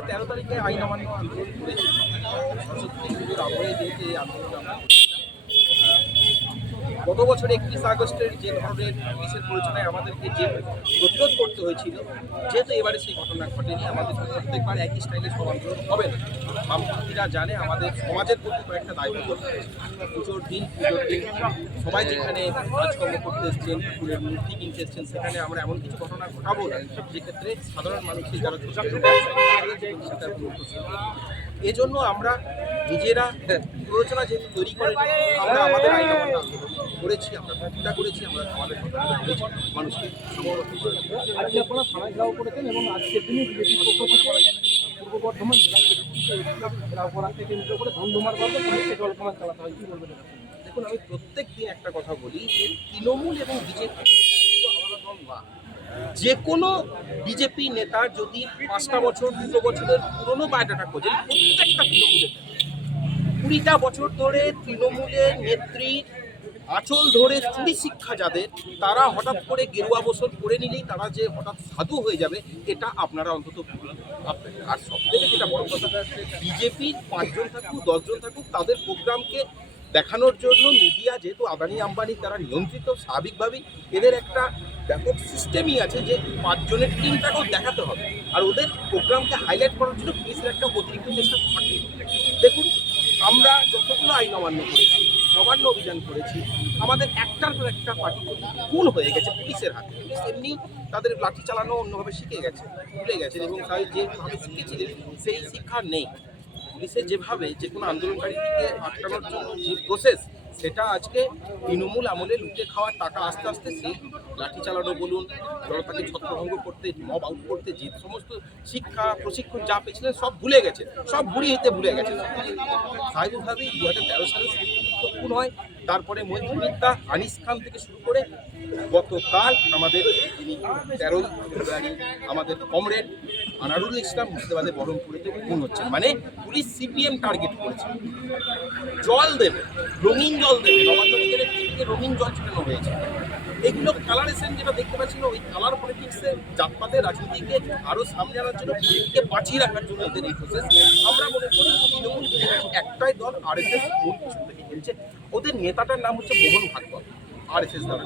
আমরা তেরো তারিখে আইন অমান্য আন্দোলন করেছি। আন্দোলন গত বছর একত্রিশ আগস্টের যে ধরনের পুলিশের পরিচালনায় আমাদেরকে যে প্রতিরোধ করতে হয়েছিল, যেহেতু এবারে সেই ঘটনা ঘটেনি, আমাদের প্রত্যেকবার একই স্টাইলে সব হবে না। বামপন্থীরা জানে, আমাদের সমাজের প্রতি কয়েকটা দায়িত্ব। পুজোর দিন পুজোর দিন, সবাই যেখানে কাজকর্ম করতে এসছেন ফুলের মূর্তি কিনতে এসছেন, সেখানে আমরা এমন কিছু ঘটনা ঘটাবো না। যেক্ষেত্রে সাধারণ মানুষের যারা ছোট এজন্য আমরা নিজেরা প্ররোচনা যেহেতু তৈরি করে আমরা আমাদের আইন অমান্য করেছি আমরা চিন্তা করেছি আমরা আমাদের মানুষকে সংরক্ষণ করে আজকে আপনারা থানায় ঘেরাও করেছেন এবং আজকের দিনে বিজেপির পক্ষ থেকে পূর্ব বর্ধমান জেলা থেকে কেন্দ্র করে ধুমধুমার করবে পুলিশকে জলকামান চালাতে হয়। কি বলবেন? দেখুন আমি প্রত্যেক দিন একটা কথা বলি যে তৃণমূল এবং বিজেপি আলাদা দল না। যে কোনো বিজেপি নেতার যদি পাঁচটা বছর, দুটো বছরের পুরনো বায়োডাটা খোঁজেন প্রত্যেকটা তৃণমূলের কুড়িটা বছর ধরে তৃণমূলের নেত্রী আঁচল ধরে চুরি শিক্ষা যাদের, তারা হঠাৎ করে গেরুয়া বসন করে নিলেই তারা যে হঠাৎ সাধু হয়ে যাবে, এটা আপনারা অন্তত। আর সব থেকে যেটা বড় কথা বিজেপির পাঁচজন থাকুক, দশজন থাকুক, তাদের প্রোগ্রামকে দেখানোর জন্য মিডিয়া, যেহেতু আদানি আম্বানি তারা নিয়ন্ত্রিত, স্বাভাবিকভাবেই এদের একটা ব্যাপক সিস্টেমই আছে যে পাঁচজনের টিমটাকেও দেখাতে হবে। আর ওদের প্রোগ্রামকে হাইলাইট করার জন্য পুলিশের একটা অতিরিক্ত চেষ্টা থাকে দেখুন, আমরা যতগুলো আইন অমান্য করেছি, নবান্ন অভিযান করেছি, আমাদের একটার পর একটা পার্টি খুন হয়ে গেছে পুলিশের হাতে। পুলিশ এমনি তাদের লাঠি চালানো অন্যভাবে শিখে গেছে, ভুলে গেছে এবং তাই যেভাবে শিখেছিলেন, সেই শিক্ষা নেই। পুলিশের যেভাবে যে কোনো আন্দোলনকারীকে আটকানোর জন্য যে প্রসেস সেটা আজকে তৃণমূল আমলে লুটে খাওয়ার টাকা আস্তে আস্তে সেই লাঠি চালানো বলুন, জনতাকে ছত্রভঙ্গ করতে মব আউট করতে, যে সমস্ত শিক্ষা, প্রশিক্ষণ যা পেয়েছিলেন সব ভুলে গেছে, সব ভুড়ি হতে ভুলে গেছে। স্বাভাবিকভাবেই দু হাজার তেরো সালে খুন হয়। তারপরে মৈত্রবিদ্যা আনিস খান থেকে শুরু করে গতকাল আমাদের যিনি তেরোই ফেব্রুয়ারি আমাদের কমরেড আনারুল ইসলাম মুর্শিদাবাদে বহরমপুরে খুন হচ্ছে মানে পুলিশ সিপিএম টার্গেট করেছে। জল দেবে, রঙিন জল দেবে। রঙিন জল ছিটানো হয়েছে। এগুলো কালার এসেন যেটা দেখতে পাচ্ছিল ওই কালার পলিটিক্সে জাতপাতের রাজনীতিকে আরও সামনে আনার জন্য বিজেপিকে বাঁচিয়ে রাখার জন্য এদের এই প্রসেস আমরা মনে করি তৃণমূল বিজেপি একটাই দল আর এস এস থেকে খেলছে। ওদের নেতাটার নাম হচ্ছে মোহন ভাগবত আর এস এস দ্বারা।